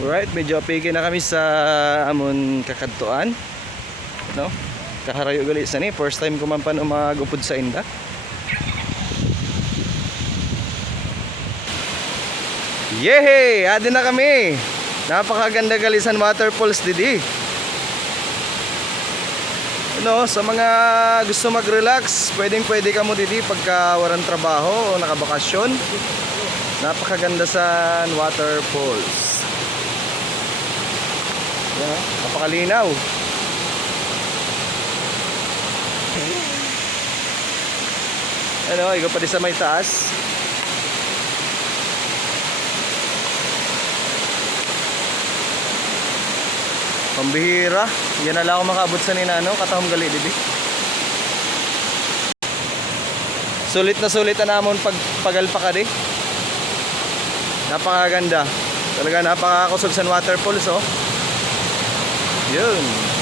Alright, medyo apige na kami sa amon kakadtuan. No? Kaharayo gali sa ni. First time ko man pa umagupod sa inda. Yehey! Adi na kami! Napakaganda galisan waterfalls didi. No, sa mga gusto mag-relax, pwedeng pwede ka mo didi pagka walang trabaho o nakabakasyon. Napakaganda sa waterfalls. Yan, napakalinaw. Ano, ikaw pa di sa may taas. Pambihira. Yan na lang ako makaabot sa ninano. Katahom gali, dibi. Sulit na sulit na namon pag pagalpa ka di. Napakaganda. Talaga napakakusog sa waterfalls oh. Yun.